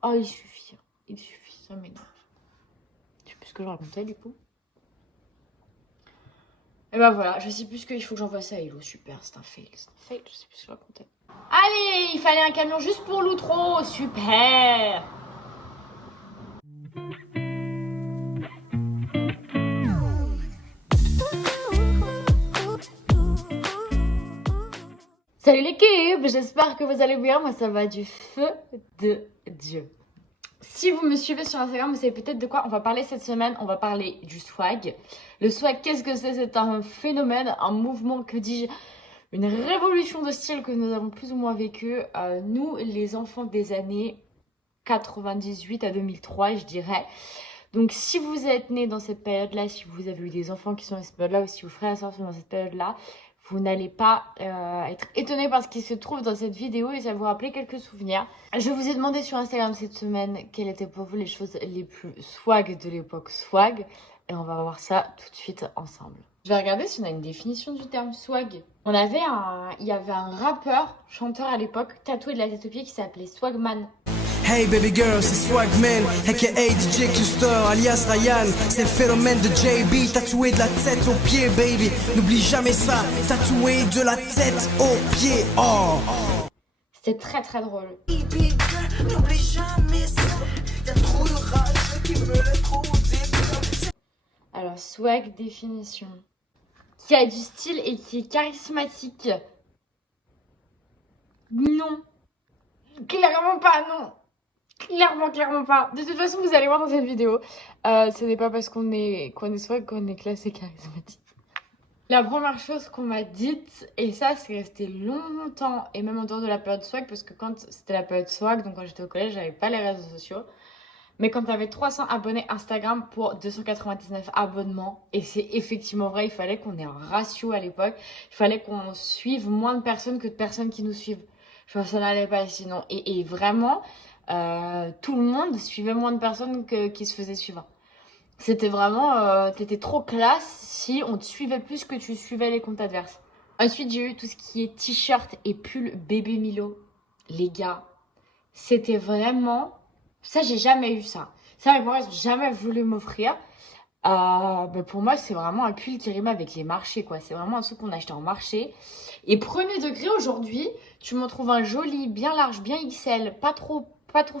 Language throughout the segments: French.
Oh, il suffit. Il suffit, ça m'énerve. Je sais plus ce que je racontais du coup. Et bah voilà, je sais plus ce qu'il faut que j'envoie ça à Hello. Super, c'est un fail. C'est un fail, je sais plus ce que je racontais. Allez, il fallait un camion juste pour l'outro. Super. Salut l'équipe, j'espère que vous allez bien. Moi, ça va du feu de Dieu. Si vous me suivez sur Instagram, vous savez peut-être de quoi on va parler cette semaine. On va parler du swag. Le swag, qu'est-ce que c'est? C'est un phénomène, un mouvement, que dis-je, une révolution de style que nous avons plus ou moins vécu. Nous, les enfants des années 98 à 2003, je dirais. Donc, si vous êtes nés dans cette période-là, si vous avez eu des enfants qui sont dans cette période-là, ou si vos frères et sœurs sont dans cette période-là, vous n'allez pas être étonnés par ce qui se trouve dans cette vidéo et ça va vous rappeler quelques souvenirs. Je vous ai demandé sur Instagram cette semaine quelles étaient pour vous les choses les plus swag de l'époque swag. Et on va voir ça tout de suite ensemble. Je vais regarder si on a une définition du terme swag. Il y avait un rappeur, chanteur à l'époque, tatoué de la tête aux pieds qui s'appelait Swagman. Hey baby girl, c'est Swagman, aka DJ Cluster, alias Ryan. C'est le phénomène de JB, tatoué de la tête aux pieds, baby. N'oublie jamais ça, tatoué de la tête aux pieds, oh. C'était très très drôle. N'oublie jamais ça, y'a trop de rage qui me laisse trop dire. Alors, swag, définition. Qui a du style et qui est charismatique. Non. Clairement pas, non. Clairement pas. De toute façon, vous allez voir dans cette vidéo, ce n'est pas parce qu'on est swag qu'on est classé charismatique. La première chose qu'on m'a dite, et ça c'est resté longtemps, et même en dehors de la période swag, parce que quand c'était la période swag, donc quand j'étais au collège, j'avais pas les réseaux sociaux, mais quand t'avais 300 abonnés Instagram pour 299 abonnements, et c'est effectivement vrai, il fallait qu'on ait un ratio à l'époque, il fallait qu'on suive moins de personnes que de personnes qui nous suivent. Genre ça n'allait pas sinon. Et vraiment, tout le monde suivait moins de personnes qui se faisaient suivre. C'était vraiment, t'étais trop classe si on te suivait plus que tu suivais les comptes adverses. Ensuite, j'ai eu tout ce qui est t-shirt et pull bébé Milo. Les gars, c'était vraiment... Ça, j'ai jamais eu ça. Ça, mes parents, ils ont jamais voulu m'offrir. Mais pour moi, c'est vraiment un pull qui rime avec les marchés, quoi. C'est vraiment un truc qu'on achetait en marché. Et premier degré, aujourd'hui, tu m'en trouves un joli, bien large, bien XL, pas trop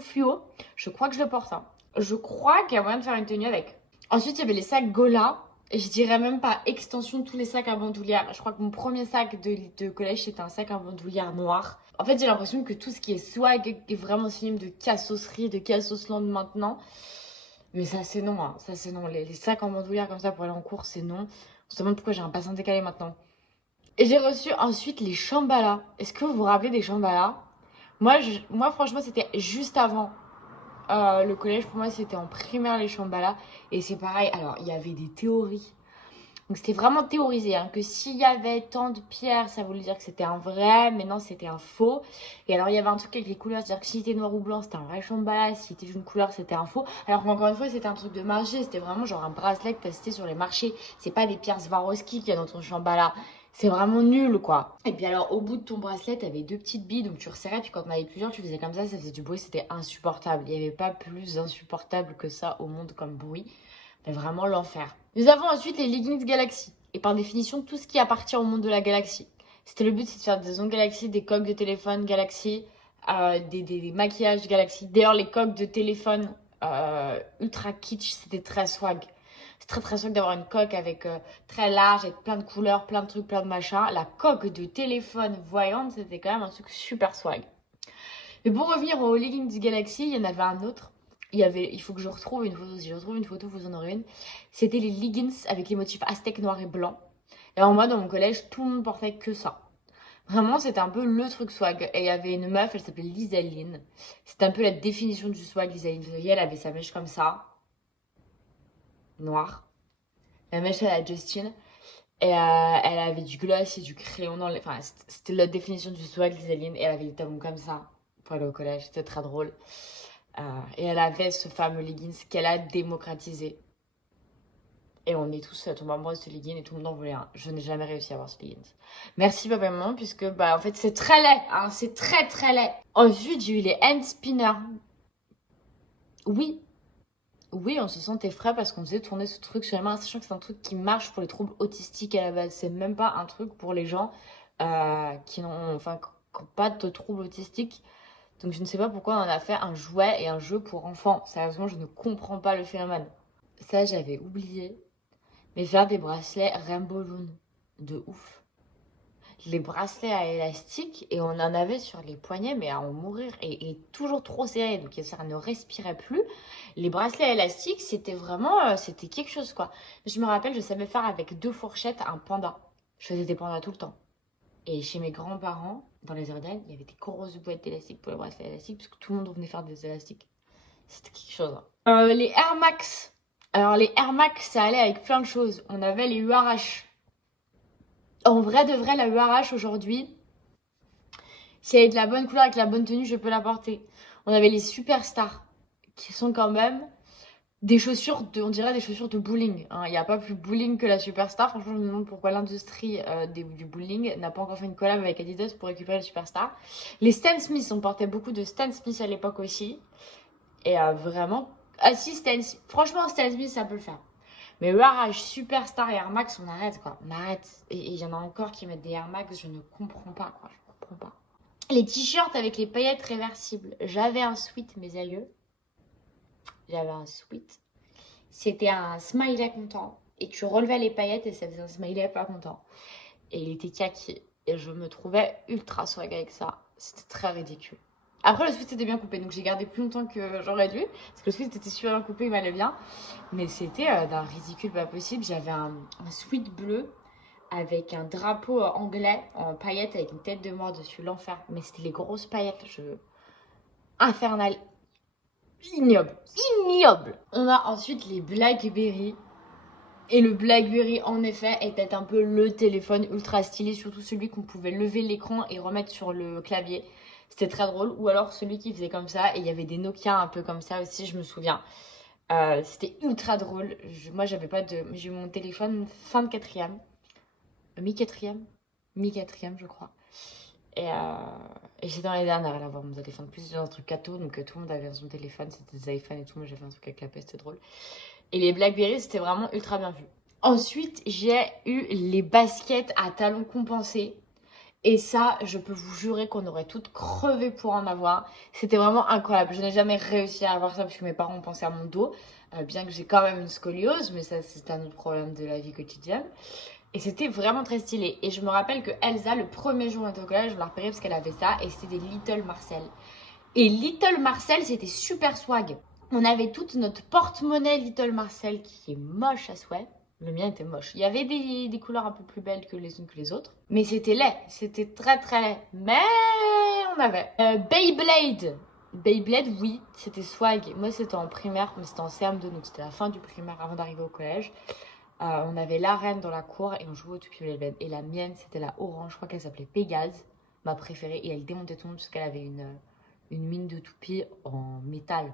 fluo. Je crois que je le porte, hein. Je crois qu'il y a moyen de faire une tenue avec. Ensuite, il y avait les sacs Gola. Et je dirais même pas extension de tous les sacs à bandoulière. Je crois que mon premier sac de collège, c'était un sac à bandoulière noir. En fait, j'ai l'impression que tout ce qui est swag est vraiment synonyme de cassosserie, de cassosland maintenant. Mais ça, c'est non, hein. Ça, c'est non. Les sacs en bandoulière comme ça pour aller en cours, c'est non. On se demande pourquoi j'ai un bassin décalé maintenant. Et j'ai reçu ensuite les Shambhala. Est-ce que vous vous rappelez des Shambhala? Moi, franchement, c'était juste avant le collège. Pour moi, c'était en primaire les Shambhala. Et c'est pareil. Alors, il y avait des théories. Donc, c'était vraiment théorisé, hein, que s'il y avait tant de pierres, ça voulait dire que c'était un vrai, mais non, c'était un faux. Et alors, il y avait un truc avec les couleurs, c'est-à-dire que si c'était noir ou blanc, c'était un vrai Shambhala, si c'était d'une couleur, c'était un faux. Alors qu'encore une fois, c'était un truc de marché, c'était vraiment genre un bracelet que t'as sur les marchés. C'est pas des pierres Swarovski qu'il y a dans ton Shambhala. C'est vraiment nul, quoi. Et puis alors, au bout de ton bracelet, t'avais deux petites billes, donc tu resserrais, puis quand on avait plusieurs, tu faisais comme ça faisait du bruit, c'était insupportable. Il n'y avait pas plus insupportable que ça au monde comme bruit. Mais vraiment l'enfer. Nous avons ensuite les leggings Galaxy. Et par définition, tout ce qui appartient au monde de la galaxie. C'était le but, c'est de faire des ongles Galaxy, des coques de téléphone Galaxy, des maquillages Galaxy. D'ailleurs, les coques de téléphone ultra kitsch, c'était très swag. C'est très très swag d'avoir une coque avec très large, avec plein de couleurs, plein de trucs, plein de machins. La coque de téléphone voyante, c'était quand même un truc super swag. Mais pour revenir aux leggings Galaxy, il y en avait un autre. Il faut que je retrouve une photo. Si je retrouve une photo, vous en aurez une. C'était les leggings avec les motifs aztèques noir et blanc. Et alors moi, dans mon collège, tout le monde portait que ça. Vraiment, c'était un peu le truc swag. Et il y avait une meuf, elle s'appelait Lisaline. C'était un peu la définition du swag, Lisaline. Vous voyez, elle avait sa mèche comme ça. Noire. La mèche à la Justine. Et elle avait du gloss et du crayon dans les... Enfin, c'était la définition du swag, Lisaline. Et elle avait des talons comme ça pour aller au collège. C'était très drôle. Et elle avait ce fameux leggings qu'elle a démocratisé. Et on est tous tombés amoureux de ce legging et tout le monde en voulait un. Je n'ai jamais réussi à avoir ce leggings. Merci papa et maman, puisque bah en fait c'est très laid, hein, c'est très très laid. Ensuite j'ai eu les hand spinners. Oui, oui, on se sentait frais parce qu'on faisait tourner ce truc sur les mains, sachant que c'est un truc qui marche pour les troubles autistiques à la base. C'est même pas un truc pour les gens qui n'ont enfin, qui n'ont pas de troubles autistiques. Donc je ne sais pas pourquoi on en a fait un jouet et un jeu pour enfants. Sérieusement, je ne comprends pas le phénomène. Ça, j'avais oublié. Mais faire des bracelets Rainbow Loon. De ouf. Les bracelets à élastique et on en avait sur les poignets mais à en mourir et toujours trop serré donc ça ne respirait plus. Les bracelets à élastique c'était vraiment c'était quelque chose quoi. Je me rappelle je savais faire avec 2 fourchettes un panda. Je faisais des pandas tout le temps. Et chez mes grands-parents dans les Ardennes il y avait des grosses boîtes d'élastiques pour les bracelets à élastique parce que tout le monde venait faire des élastiques. C'était quelque chose. Les Air Max. Alors les Air Max ça allait avec plein de choses. On avait les URH. En vrai de vrai, la URH aujourd'hui, si elle est de la bonne couleur avec la bonne tenue, je peux la porter. On avait les Superstars, qui sont quand même des chaussures, on dirait des chaussures de bowling. Hein. Il n'y a pas plus bowling que la Superstar. Franchement, je me demande pourquoi l'industrie du bowling n'a pas encore fait une collab avec Adidas pour récupérer les Superstars. Les Stan Smith, on portait beaucoup de Stan Smith à l'époque aussi. Et vraiment, ah si, franchement, Stan Smith, ça peut le faire. Mais URH, Superstar et Air Max, on arrête quoi. On arrête. Et il y en a encore qui mettent des Air Max, je ne comprends pas quoi. Je comprends pas. Les t-shirts avec les paillettes réversibles. J'avais un sweat, mes aïeux. J'avais un sweat. C'était un smiley content. Et tu relevais les paillettes et ça faisait un smiley pas content. Et il était kaki. Et je me trouvais ultra swag avec ça. C'était très ridicule. Après, le sweat était bien coupé, donc j'ai gardé plus longtemps que j'aurais dû. Parce que le sweat était super bien coupé, il m'allait bien. Mais c'était d'un ridicule pas possible. J'avais un sweat bleu avec un drapeau anglais en paillettes avec une tête de mort dessus, l'enfer. Mais c'était les grosses paillettes, infernal. Ignoble. Ignoble. On a ensuite les Blackberry. Et le Blackberry, en effet, était un peu le téléphone ultra stylé, surtout celui qu'on pouvait lever l'écran et remettre sur le clavier. C'était très drôle. Ou alors celui qui faisait comme ça. Et il y avait des Nokia un peu comme ça aussi, je me souviens. C'était ultra drôle. Moi, j'avais pas de... J'ai eu mon téléphone fin de quatrième. Mi-quatrième. Mi-quatrième, je crois. Et j'étais dans les dernières à l'avoir, mon téléphone. Plus dans un truc cato, donc tout le monde avait son téléphone. C'était des iPhones et tout. Moi, j'avais un truc avec la peste, c'était drôle. Et les Blackberry, c'était vraiment ultra bien vu. Ensuite, j'ai eu les baskets à talons compensés. Et ça, je peux vous jurer qu'on aurait toutes crevé pour en avoir. C'était vraiment incroyable. Je n'ai jamais réussi à avoir ça parce que mes parents ont pensé à mon dos. Bien que j'ai quand même une scoliose, mais ça, c'est un autre problème de la vie quotidienne. Et c'était vraiment très stylé. Et je me rappelle que Elsa, le premier jour où on était au collège, je l'ai repérée parce qu'elle avait ça. Et c'était des Little Marcel. Et Little Marcel, c'était super swag. On avait toute notre porte-monnaie Little Marcel qui est moche à souhait. Le mien était moche. Il y avait des couleurs un peu plus belles que les unes que les autres. Mais c'était laid. C'était très très laid. Mais on avait. Beyblade. Beyblade, oui, c'était swag. Moi, c'était en primaire, mais c'était en CM2, donc c'était la fin du primaire avant d'arriver au collège. On avait l'arène dans la cour et on jouait au Toupie Beyblade. Et la mienne, c'était la orange. Je crois qu'elle s'appelait Pégase, ma préférée. Et elle démontait tout le monde parce qu'elle avait une mine de toupie en métal.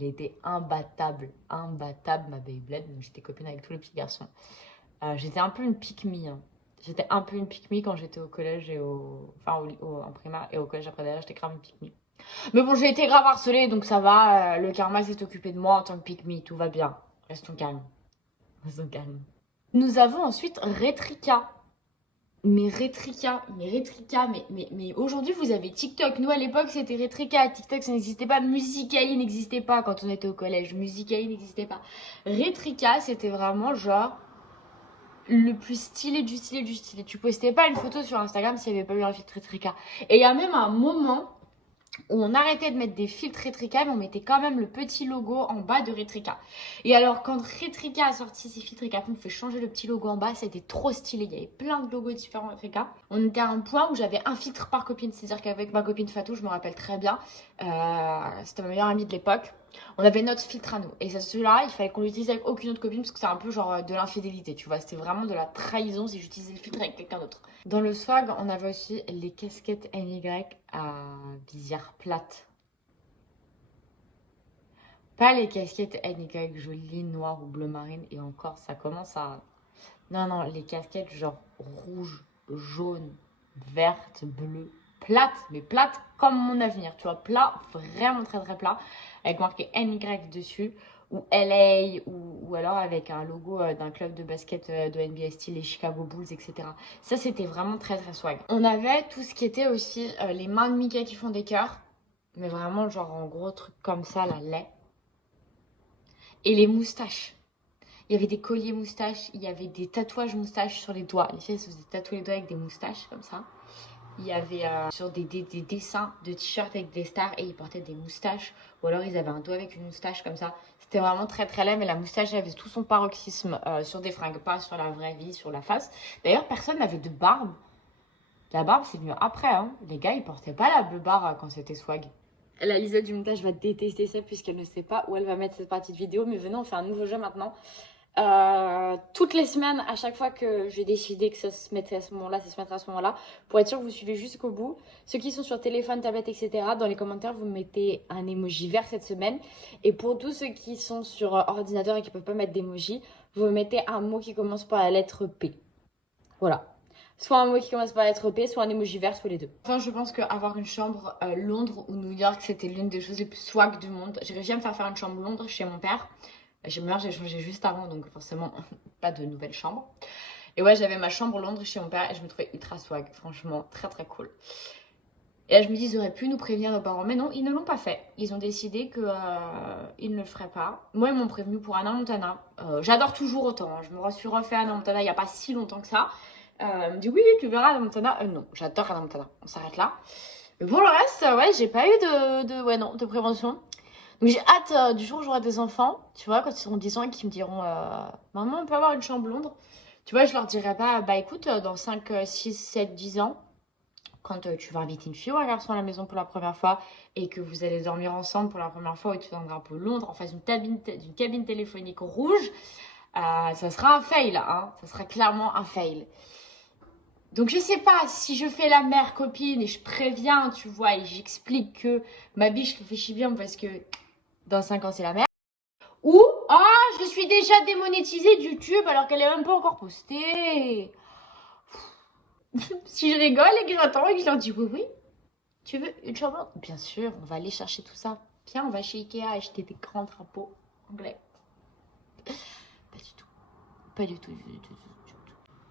Elle était imbattable, imbattable ma Beyblade. Donc j'étais copine avec tous les petits garçons. J'étais un peu une pick-me. Hein. J'étais un peu une pick-me quand j'étais au collège et en primaire et au collège après derrière, j'étais grave une pick-me. Mais bon, j'ai été grave harcelée, donc ça va. Le karma s'est occupé de moi en tant que pick-me, tout va bien. Restons calmes. Restons calmes. Nous avons ensuite Retrika. Mais aujourd'hui vous avez TikTok. Nous à l'époque c'était Retrika, TikTok ça n'existait pas, Musical.ly n'existait pas quand on était au collège, Musical.ly n'existait pas. Retrika c'était vraiment genre le plus stylé du stylé du stylé. Tu postais pas une photo sur Instagram s'il n'y avait pas eu un filtre Retrika. Et il y a même un moment où on arrêtait de mettre des filtres Retrika, mais on mettait quand même le petit logo en bas de Retrika. Et alors, quand Retrika a sorti ses filtres et qu'après on fait changer le petit logo en bas, c'était trop stylé. Il y avait plein de logos différents Retrika. On était à un point où j'avais un filtre par copine, c'est-à-dire qu'avec ma copine Fatou, je me rappelle très bien, c'était ma meilleure amie de l'époque, on avait notre filtre à nous. Et celui-là, il fallait qu'on l'utilise avec aucune autre copine parce que c'est un peu genre de l'infidélité, tu vois. C'était vraiment de la trahison si j'utilisais le filtre avec quelqu'un d'autre. Dans le swag, on avait aussi les casquettes NY à visière plate. Pas les casquettes NY jolies, noires ou bleu marine. Et encore, ça commence à... Non, les casquettes genre rouge, jaune, verte, bleu. plate, mais plate comme mon avenir, tu vois, plat, vraiment très très plat, avec marqué NY dessus, ou LA, ou alors avec un logo d'un club de basket de NBA style les Chicago Bulls, etc. Ça, c'était vraiment très très swag. On avait tout ce qui était aussi les mains de Mickey qui font des cœurs, mais vraiment genre en gros truc comme ça, là, lait. Et les moustaches. Il y avait des colliers moustaches, il y avait des tatouages moustaches sur les doigts. Les filles se faisaient tatouer les doigts avec des moustaches comme ça. Il y avait sur des dessins de t-shirts avec des stars et ils portaient des moustaches. Ou alors ils avaient un doigt avec une moustache comme ça. C'était vraiment très très laid, mais la moustache avait tout son paroxysme sur des fringues, pas sur la vraie vie, sur la face. D'ailleurs, personne n'avait de barbe. La barbe, c'est venu après. Hein. Les gars, ils portaient pas la barbe quand c'était swag. La Lisa du montage va détester ça puisqu'elle ne sait pas où elle va mettre cette partie de vidéo. Mais venez, on fait un nouveau jeu maintenant. Toutes les semaines, à chaque fois que j'ai décidé que ça se mettait à ce moment-là, ça se mettra à ce moment-là, pour être sûr que vous suivez jusqu'au bout. Ceux qui sont sur téléphone, tablette, etc., dans les commentaires, vous mettez un emoji vert cette semaine. Et pour tous ceux qui sont sur ordinateur et qui ne peuvent pas mettre d'emoji, vous mettez un mot qui commence par la lettre P. Voilà. Soit un mot qui commence par la lettre P, soit un emoji vert, soit les deux. Enfin, je pense qu'avoir une chambre Londres ou New York, c'était l'une des choses les plus swag du monde. J'ai réussi à me faire une chambre Londres chez mon père. J'ai changé juste avant, donc forcément, pas de nouvelle chambre. Et ouais, j'avais ma chambre Londres chez mon père et je me trouvais ultra swag. Franchement, très très cool. Et là, je me dis, ils auraient pu nous prévenir, nos parents. Mais non, ils ne l'ont pas fait. Ils ont décidé qu'ils ne le feraient pas. Moi, ils m'ont prévenu pour Hannah Montana. J'adore toujours autant. Hein. Je me suis refait Hannah Montana il n'y a pas si longtemps que ça. Elle me dit, oui, tu verras Hannah Montana. Non, j'adore Hannah Montana. On s'arrête là. Mais pour le reste, ouais, j'ai pas eu de prévention. Donc j'ai hâte du jour où j'aurai des enfants, tu vois, quand ils seront 10 ans et qu'ils me diront maman, on peut avoir une chambre Londres. Tu vois, je leur dirai pas, bah écoute, dans 5, 6, 7, 10 ans, quand tu vas inviter une fille ou un garçon à la maison pour la première fois et que vous allez dormir ensemble pour la première fois et tu viendras un peu Londres en face d'une cabine téléphonique rouge, ça sera un fail, hein, ça sera clairement un fail. Donc je sais pas, si je fais la mère copine et je préviens, tu vois, et j'explique que ma biche réfléchit bien parce que dans 5 ans c'est la mère. Ou, je suis déjà démonétisée de YouTube alors qu'elle est même pas encore postée. Si je rigole et que j'attends et que je leur dis oui, tu veux une chambre? Bien sûr, on va aller chercher tout ça. Viens, on va chez Ikea acheter des grands drapeaux anglais. Pas du tout. Pas du tout.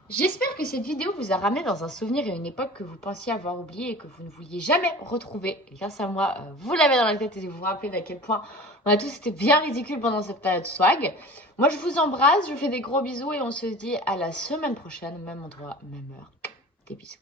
J'espère que cette vidéo vous a ramené dans un souvenir et une époque que vous pensiez avoir oublié et que vous ne vouliez jamais retrouver. Et grâce à moi, vous l'avez dans la tête et vous vous rappelez d'à quel point on a tous été bien ridicules pendant cette période swag. Moi, je vous embrasse, je vous fais des gros bisous et on se dit à la semaine prochaine, même endroit, même heure. Des bisous.